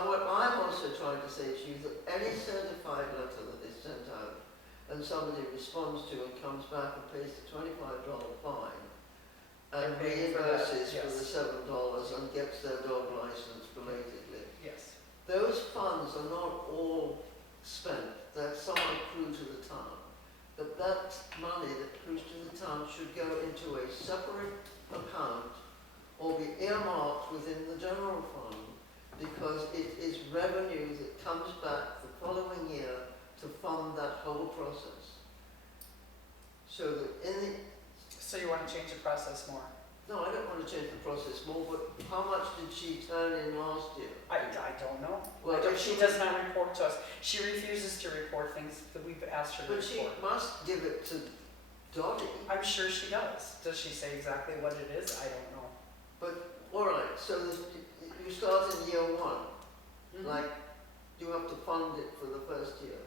what I'm also trying to say to you, that any certified letter that is sent out and somebody responds to and comes back and pays the $25 fine and reimburses for the $7 and gets their dog license belatedly. Yes. Those funds are not all spent. There's some accrue to the town. But that money that accrues to the town should go into a separate account or be earmarked within the general fund, because it is revenue that comes back the following year to fund that whole process. So that in the... So you want to change the process more? No, I don't want to change the process more, but how much did she turn in last year? I don't know. Well, She does not report to us. She refuses to report things that we've asked her to But she report. must give it to Dottie. I'm sure she does. Does she say exactly what it is? I don't know. But, all right, so you start in year one. Mm-hmm. Like, you have to fund it for the first year.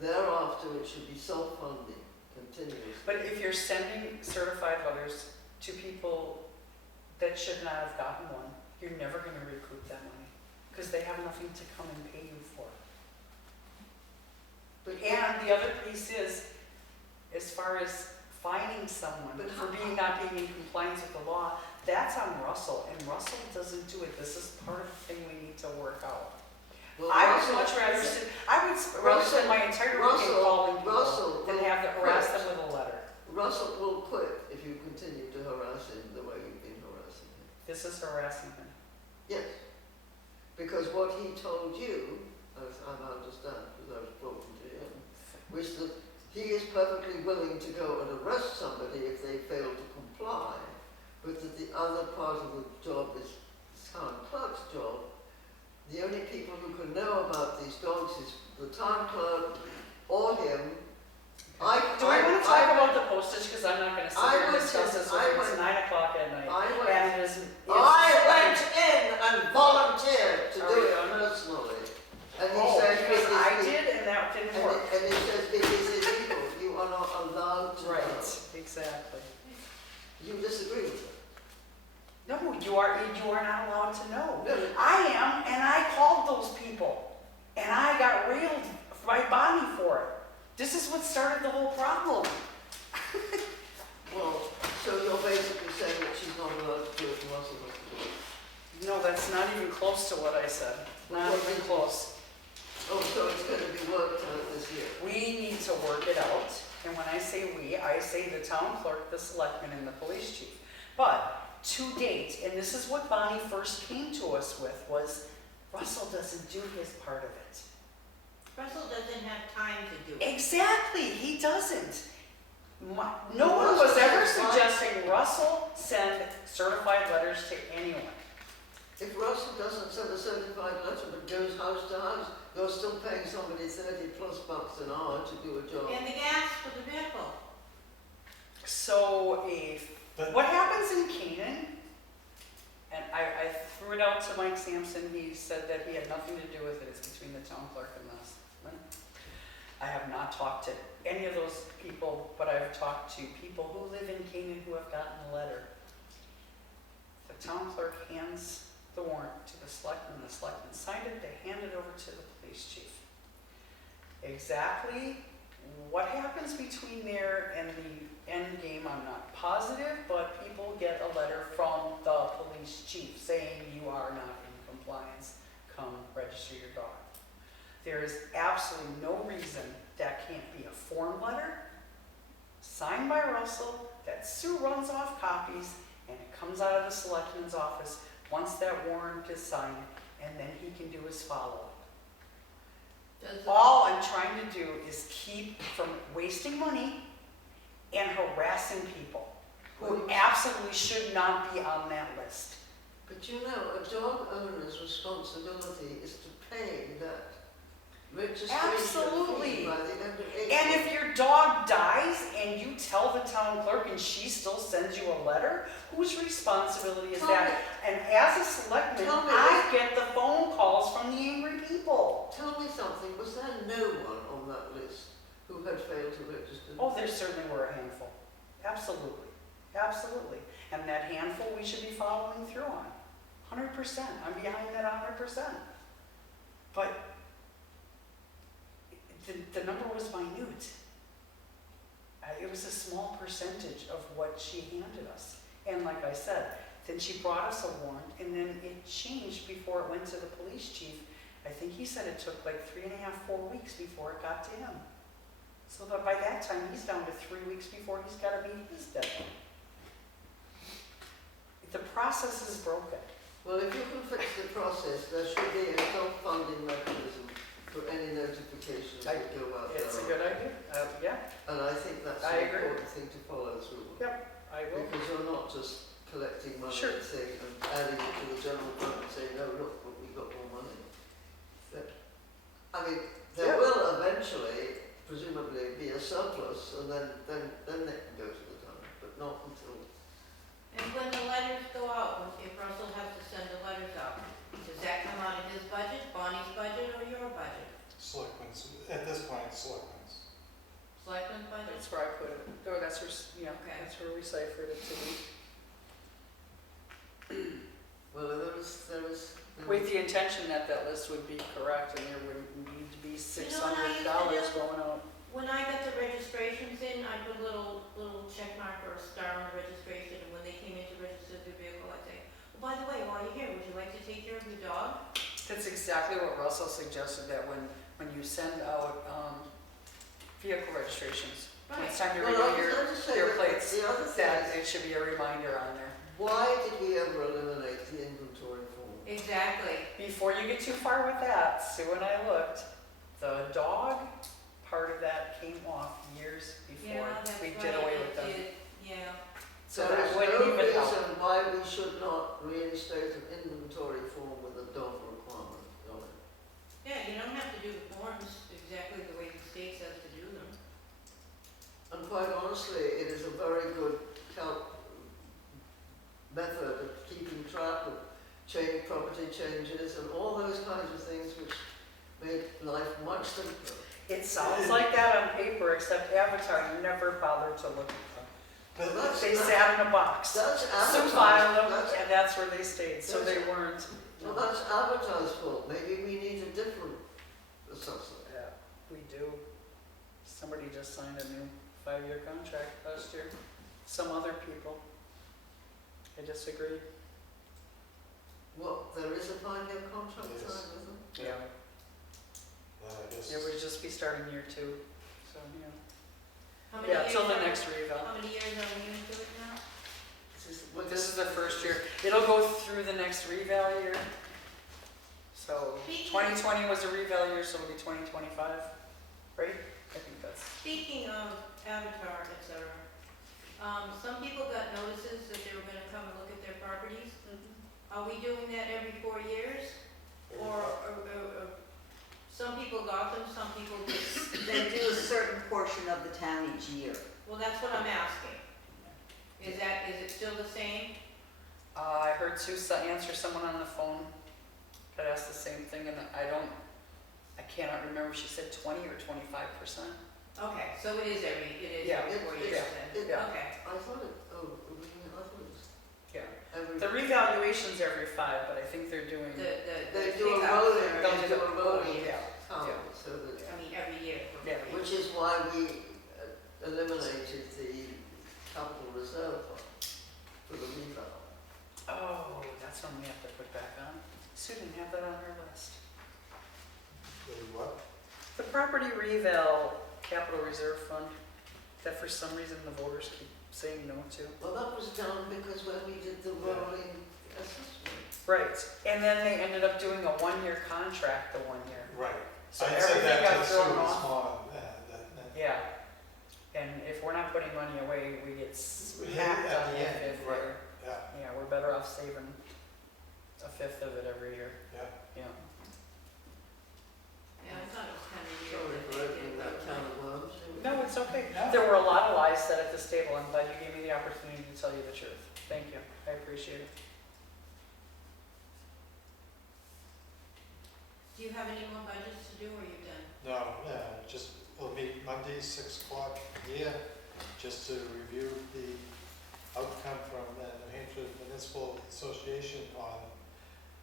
Thereafter, it should be self-funding continuously. But if you're sending certified letters to people that should not have gotten one, you're never going to recoup that money because they have nothing to come and pay you for. But And the other piece is, as far as fining someone for not being in compliance with the law, that's on Russell, and Russell doesn't do it. This is part of the thing we need to work out. well, I would Russell- much rather rather spend my entire weekend calling people than have to harass them with a letter. Russell will quit if you continue to harass him the way you've been harassing him. This is harassing him. Yes. Because what he told you, as I understand, because I've spoken to him, was that he is perfectly willing to go and arrest somebody if they fail to comply, but that the other part of the job is the town clerk's job. The only people who can know about these dogs is the town clerk or him. Do we want to talk about the postage? Because I'm not going to sit here and went discuss in- this I with you. went- It's 9 o'clock at night. I went- And it is, I went in and volunteered to Oh, do it yeah. personally. And he oh, said, because it is- I did and that didn't and work. and he says, it is illegal. You are not allowed to Right, know. exactly. You disagree with it? No, you are not allowed to know. No. I am, and I called those people. And I got railed by Bonnie for it. This is what started the whole problem. Well, so you're basically saying that she's not allowed to do it and Russell has to do it? No, that's not even close to what I said. Not even close. Oh, so it's going to be worked out this year? We need to work it out. And when I say we, I say the town clerk, the selectman, and the police chief. But to date, and this is what Bonnie first came to us with, was Russell doesn't do his part of it. Russell doesn't have time to do it. Exactly, he doesn't. No one was ever suggesting Russell send certified letters to anyone. If Russell doesn't send a certified letter but goes house to house, you're still paying somebody $30+ an hour to do a job. And the gas for the vehicle. So what happens in Canaan, and I threw it out to Mike Sampson, he said that he had nothing to do with it, it's between the town clerk and us. I have not talked to any of those people, but I've talked to people who live in Canaan who have gotten a letter. The town clerk hands the warrant to the selectman signed it, they hand it over to the police chief. Exactly what happens between there and the end game, I'm not positive, but people get a letter from the police chief saying you are not in compliance, come register your dog. There is absolutely no reason that can't be a form letter signed by Russell that Sue runs off copies and it comes out of the selectman's office once that warrant is signed, and then he can do his follow-up. All I'm trying to do is keep from wasting money and harassing people who absolutely should not be on that list. But you know, a dog owner's responsibility is to pay that registration Absolutely. fee by the end of April. And if your dog dies and you tell the town clerk and she still sends you a letter, whose responsibility is that? And as a selectman, I get the phone calls from the angry people. Tell me something, was there no one on that list who had failed to register? Oh, there certainly were a handful. Absolutely. Absolutely. And that handful we should be following through on. 100%. I'm behind that 100%. But the number was minute. It was a small percentage of what she handed us. And like I said, then she brought us a warrant, and then it changed before it went to the police chief. I think he said it took like 3.5, 4 weeks before it got to him. So that by that time, he's down to 3 weeks before he's got to meet his deadline. The process is broken. Well, if you can fix the process, there should be a self-funding mechanism for any notifications that go out there. It's a good idea. Yeah, And I think that's I an agree. important thing to follow through on. Yep, I will. Because you're not just collecting money Sure. and saying, and adding it to the general fund and saying, no, look, but we've got more money. I mean, there Yeah. will eventually, presumably, be a surplus, and then they can go to the town, but not until. And when the letters go out, if Russell has to send the letters out, does that come out of his budget, Bonnie's budget, or your budget? Selectmen's, at this point, selectmen's. Selectmen's budget? That's where I put it. Or that's where, Okay. that's where we ciphered it to be. Well, there is. With the intention that that list would be correct and there would need to be $600 going out. When I got the registrations in, I put a little check mark or a star on the registration, and when they came in to register their vehicle, I'd say, well, by the way, while you're here, would you like to take care of your dog? That's exactly what Russell suggested, that when you send out vehicle registrations, when it's time to Well, I was renew going to say your that plates, the other thing that is, it should be a reminder on there. why did we ever eliminate the inventory form? Exactly. Before you get too far with that, Sue and I looked, the dog part of that came off years before Yeah, that's we right. did away with It them. did, yeah. So There that is wouldn't no even help. reason why we should not reinstate an inventory form with a dog requirement on it. Yeah, you don't have to do the forms exactly the way the state says to do them. And quite honestly, it is a very good method of keeping track of property changes and all those kinds of things which make life much simpler. It sounds like that on paper, except Avatar never bothered to look at them. But Well, They sat in a box. That's Sue filed them, advertised. and that's where they stayed, so they weren't. Well, that's advertised fault. Maybe we need a different assessor. Yeah, we do. Somebody just signed a new 5-year contract last year. Some other people. I disagree. What, there is a 5-year contract Yes. signed with them? Yeah. I guess. It would just be starting year 2, so, yeah. How many Yeah, years till the are- next reval. How many years are we into it now? This is the first year. It'll go through the next reval year. So Speaking- 2020 was a reval year, so it'll be 2025, right? I think that's. Speaking of Avatar, et cetera, some people got notices that they were gonna come and look at their properties. Are we doing that every 4 years? Or some people got them, some people didn't? They do a certain portion of the town each year. Well, that's what I'm asking. Is it still the same? I heard Sue answer someone on the phone that asked the same thing, and I cannot remember if she said 20 or 25%. Okay, so it is Yeah, every 4 years then? yeah. Okay. I thought it, I thought it was Yeah. every. The revaluation's every 5, but I think they're doing. They do a pickups rolling, are they every do a 4 rolling years. Yeah. count, Yeah. so that, I mean, every year. for Yeah, 4 years. which is why we eliminated the capital reserve fund for the reval. Oh, that's one we have to put back on. Sue didn't have that on her list. The what? The property reval capital reserve fund that for some reason the voters keep saying no to. Well, that was done because when we did the rolling assessment. Right, and then they ended up doing a 1-year contract the 1 year. Right. So I said everything that got to Sue thrown this off. morning, Yeah, and if we're not putting money away, we get We hit smacked at on the the end, fifth right. year. Yeah, we're better off saving a fifth of it every year. Yeah. Yeah. Yeah, I thought it was kind of weird. Sorry that for they opening did that can of worms. No, it's okay. No. There were a lot of lies said at this table. I'm glad you gave me the opportunity to tell you the truth. Thank you. I appreciate it. Do you have any more budgets to do, or you done? No, just, we'll meet Monday, 6 o'clock here, just to review the outcome from the New Hampshire Municipal Association on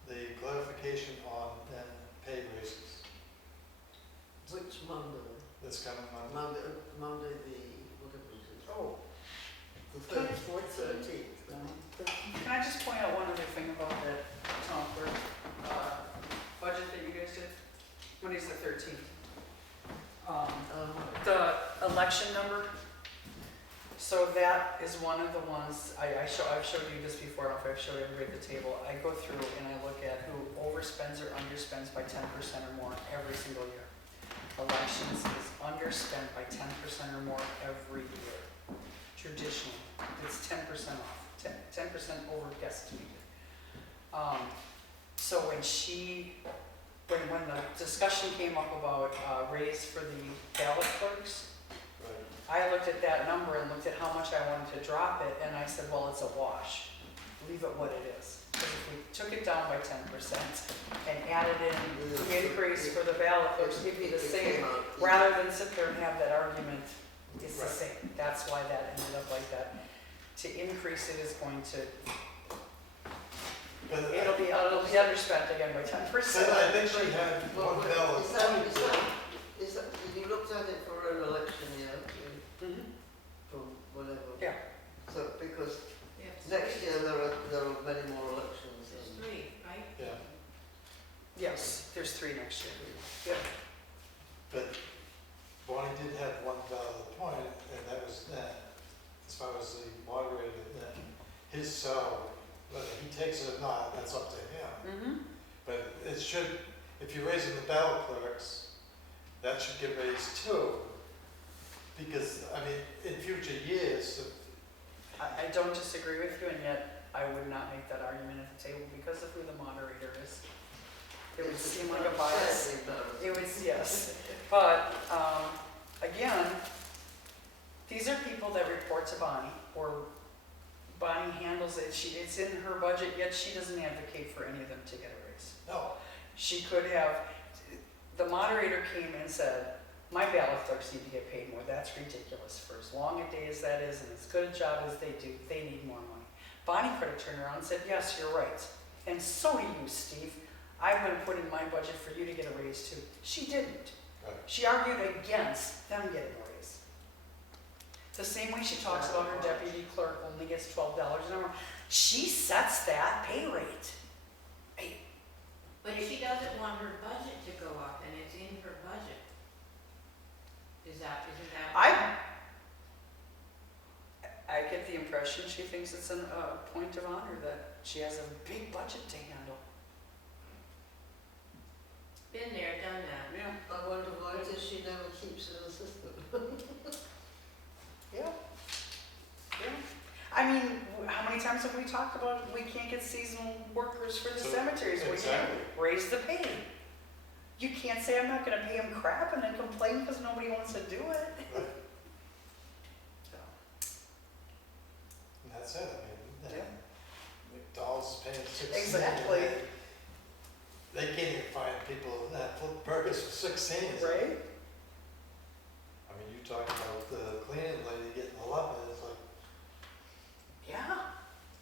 the clarification on pay raises. This coming Monday? Monday the, whatever it is, Oh, the Can I- 13th. can I just point out one other thing about that town clerk, budget that you guys did? Monday's the 13th. The election number, so that is one of the ones, I've showed you this before, I don't know if I've showed everybody the table. I go through and I look at who overspends or underspends by 10% or more every single year. Elections is underspent by 10% or more every year. Traditionally, it's 10% off, 10% over guesstimated. So when the discussion came up about raise for the ballot clerks, Right. I looked at that number and looked at how much I wanted to drop it, and I said, well, it's a wash. Leave it what it is. Because if we took it down by 10% and added in the increase for the ballot clerks, it'd be the same, rather than sit there and have that argument, it's the Right. same. That's why that ended up like that. To increase it is going to, But it'll be underspent again by 10%. I think she had Well, one ballot. is that, you looked at it for an election year, Mhm. from whatever? Yeah. So, because Yeah, next year there are many more elections. There's and- 3, right? Yeah, Yes, there's 3 next year. Yep. but Bonnie did have one valid point, and that was that, as far as the moderator, that his salary, whether he takes it or not, that's up to him. Mm-hmm. But it should, if you're raising the ballot clerks, that should get raised too. Because, I mean, in future years, I don't disagree with you, and yet I would not make that argument at the table because of who the moderator is. It would seem like a bias. It was, yes. But, again, these are people that report to Bonnie, or Bonnie handles it. It's in her budget, yet she doesn't advocate for any of them to get a raise. no, She could have, the moderator came and said, my ballot clerks need to get paid more. That's ridiculous. For as long a day as that is, and as good a job as they do, they need more money. Bonnie could have turned around and said, yes, you're right. And so do you, Steve. I'm going to put in my budget for you to get a raise too. She didn't. Right. She argued against them getting a raise. The same way she talks about her deputy clerk only gets $12 an hour. She sets that pay rate. But she doesn't want her budget to go up, and it's in her budget. Isn't that? I get the impression she thinks it's a point of honor that she has a big budget to handle. Been there, done that. Yeah. I wonder why it is she never keeps an assistant. Yeah. Yeah. I mean, how many times have we talked about we can't get seasonal workers for the So, cemeteries? We can't exactly. raise the pay. You can't say I'm not going to pay them crap and then complain because nobody wants to do it. right, So, and that's it, I mean, Yeah. McDonald's is paying 16. Exactly. They can't even find people that put burgers for 16. right? I mean, you talk about the cleaning lady getting 11, it's like, Yeah.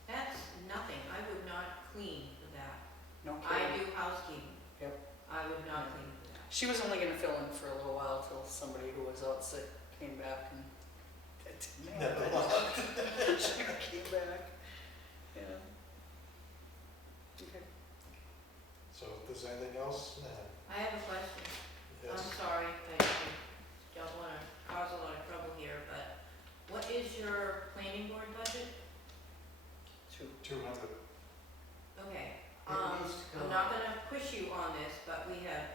That's nothing. I would not clean for that. No I kidding. do housekeeping. Yep. I would not clean for that. She was only going to fill in for a little while till somebody who was out sick came back and it didn't never happen. left. She came back. Yeah. Okay. So if there's anything else, I have a question. yes. I'm sorry, I don't want to cause a lot of trouble here, but what is your planning board budget? 200. Okay, It needs to I'm go. not gonna push you on this, but we have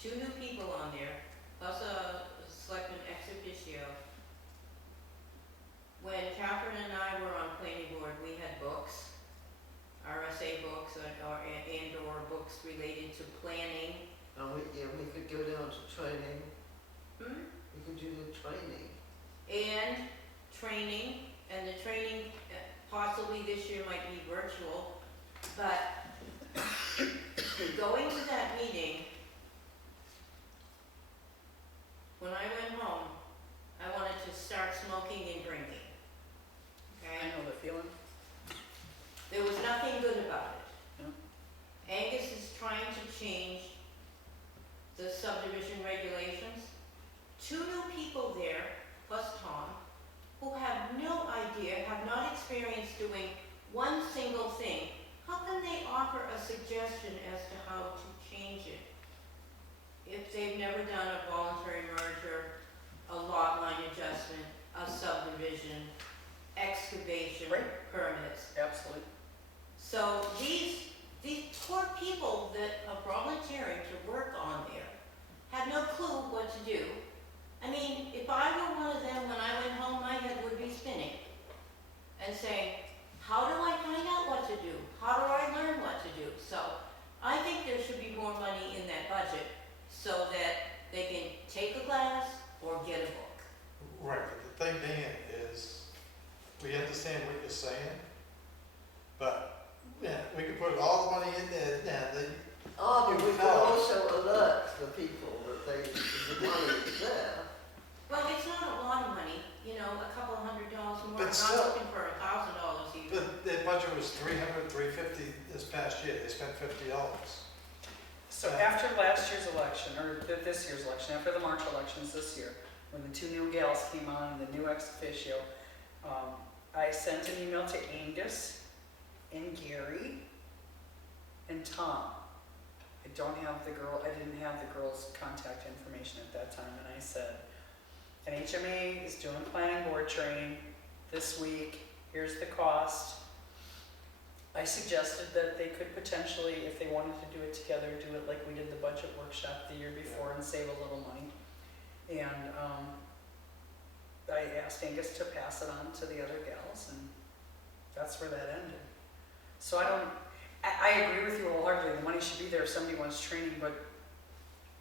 2 new people on there, plus a selectman ex officio. When Catherine and I were on planning board, we had books, RSA books, or books related to planning. And we could go down to training, Hmm? we could do the training. And training, and the training possibly this year might be virtual, but going to that meeting, when I went home, I wanted to start smoking and drinking. I Okay? know the feeling. There was nothing good about it. Yeah. Angus is trying to change the subdivision regulations 2 new people there, plus Tom, who have no idea, have not experienced doing one single thing. How can they offer a suggestion as to how to change it? If they've never done a voluntary merger, a lot line adjustment, a subdivision, excavation Right. permits. Absolutely. So these poor people that are volunteering to work on there had no clue what to do. I mean, if I were one of them, when I went home, my head would be spinning and saying, how do I find out what to do? How do I learn what to do? So I think there should be more money in that budget so that they can take a class or get a book. Right, but the thing being is, we understand what you're saying, but, yeah, we could put all the money in there, and they, But we No. can also alert the people that the money is there. Well, it's not a lot of money, you know, a couple $100 more. But I'm still- not looking for $1,000 even. but their budget was $350 this past year, they spent $50. So after last year's election, or this year's election, after the March elections this year, when the 2 new gals came on, the new ex officio, I sent an email to Angus and Gary and Tom. I didn't have the girls' contact information at that time, and I said, NHMA is doing planning board training this week, here's the cost. I suggested that they could potentially, if they wanted to do it together, do it like we did the budget workshop the year before and save a little money. And I asked Angus to pass it on to the other gals, and that's where that ended. So I agree with you wholeheartedly, the money should be there if somebody wants training, but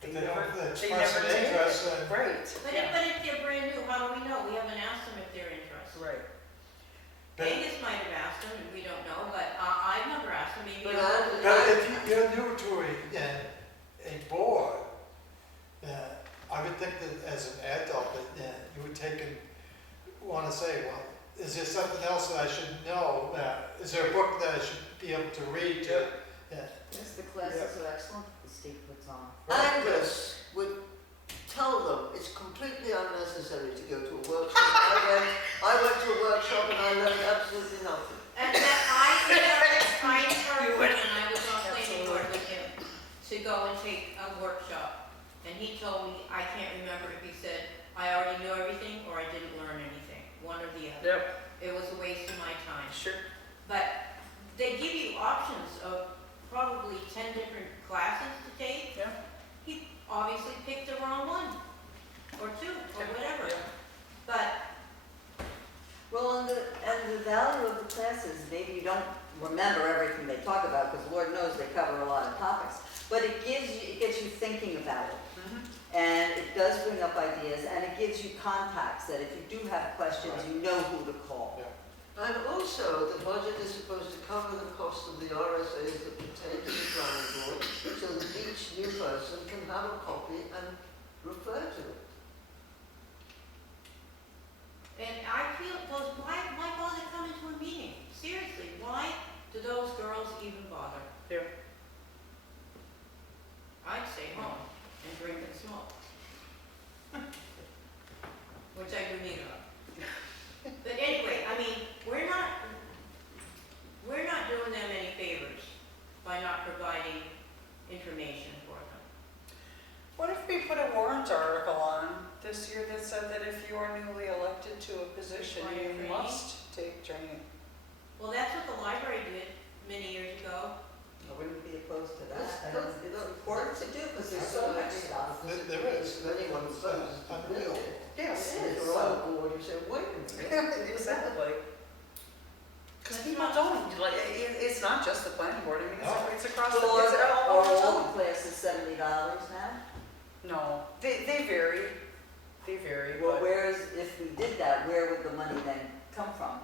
If they don't they express never an take interest, it. then Right, But yeah. if they're brand new, how do we know? We haven't asked them if they're interested. Right. But- Angus might have asked them, and we don't know, but I've never asked them, maybe. But But if you're new to a board, I would think that as an adult, that you would take and want to say, well, is there something else that I should know? Is there a book that I should be able to read? Yes, the classes are excellent, the state puts on. Angus would tell them it's completely unnecessary to go to a workshop. I went to a workshop and I learned absolutely nothing. And that I encouraged him when I was on planning board with him to go and take a workshop. And he told me, I can't remember if he said, I already knew everything or I didn't learn anything, one or the other. Yep, It was a waste of my time. sure. But they give you options of probably 10 different classes to take. Yeah. He obviously picked the wrong one, or 2, or whatever. Yeah. But Well, and the value of the classes, maybe you don't remember everything they talk about, because Lord knows they cover a lot of topics, but it gets you thinking about it. And it does bring up ideas, and it gives you contacts that if you do have questions, Right. you know who to call. And also, the budget is supposed to cover the cost of the RSAs that pertain to the planning board, so that each new person can have a copy and refer to it. And I feel why bother coming to a meeting? Seriously, why do those girls even bother? Yeah. I'd stay home and drink and smoke. Which I do neither of. But anyway, I mean, we're not doing them any favors by not providing information for them. What if we put a warrant article on this year that said that if you are newly elected to a position, Require you training? must take training? Well, that's what the library did many years ago. I wouldn't be opposed to that. That's- I don't- It's important to do, because there's so much stuff. There is. If anyone opposes to do Unreal. it, Yes. if you're on the board, you say, wait a minute. Exactly. Because people don't, like, it's not just the planning board, I mean, No. it's across the, Or it's all or over all town. the classes $70 now? No, they vary, Well, but, where is, if we did that, where would the money then come from?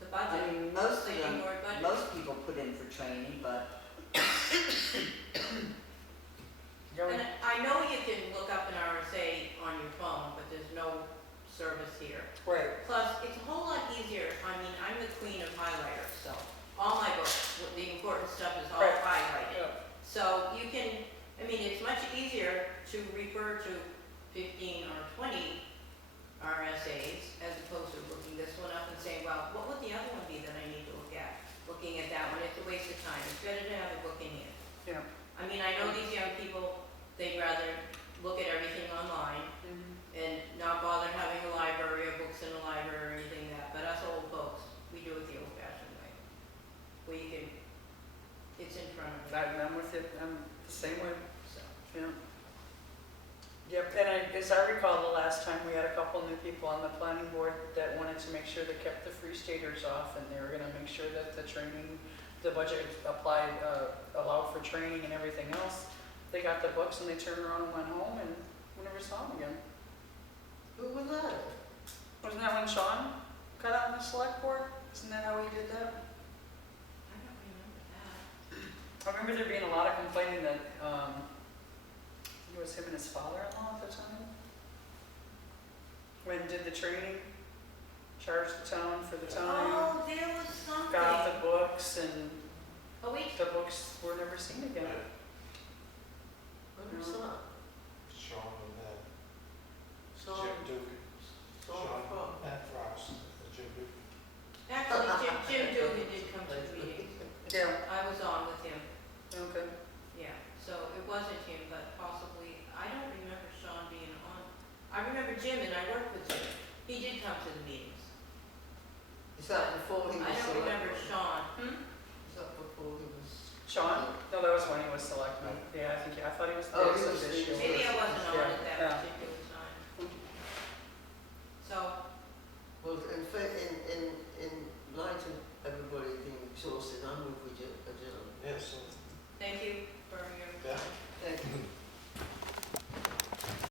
The I budget, mean, most of planning them, board budget. most people put in for training, but And I know you can look up an RSA on your phone, but there's no service here. right, Plus, it's a whole lot easier, I mean, I'm the queen of highlighters, so all my books, the important stuff is all Right. highlighted. yeah, So you can, I mean, it's much easier to refer to 15 or 20 RSAs, as opposed to looking this one up and saying, well, what would the other one be that I need to look at? Looking at that one, it's a waste of time. It's better to have a book in hand. Yeah. I mean, I know these young people, they'd rather look at everything online and not bother having a library or books in a library or anything like that, but us old folks, we do it the old-fashioned way. Where you can, it's in front of you, I'm with you, I'm the same way, so. yeah. Yep, and as I recall, the last time we had a couple new people on the planning board that wanted to make sure they kept the free staters off, and they were gonna make sure that the training, the budget applied, allowed for training and everything else. They got the books and they turned around and went home, and we never saw them again. Who was that? Wasn't that when Sean got on the select board? Isn't that how he did that? I don't remember that. I remember there being a lot of complaining that, it was him and his father-in-law at the time. When did the training, charged the town for the time, Oh, there was something. got the books, and Oh, wait, the books were never seen again. When was that? Sean and Sean, Jim Duke, Sean from? Matt Frost, Jim Duke. actually, Jim Dugan did come to the meeting. Yeah, I was on with him, okay. yeah, so it wasn't him, but possibly, I don't remember Sean being on. I remember Jim, and I worked with Jim. He did come to the meetings. Is that before he was I don't selected? remember Sean. Is that before he was? Sean? No, that was when he was selectman. Yeah, I thought he was the Oh, ex he was- officio. Maybe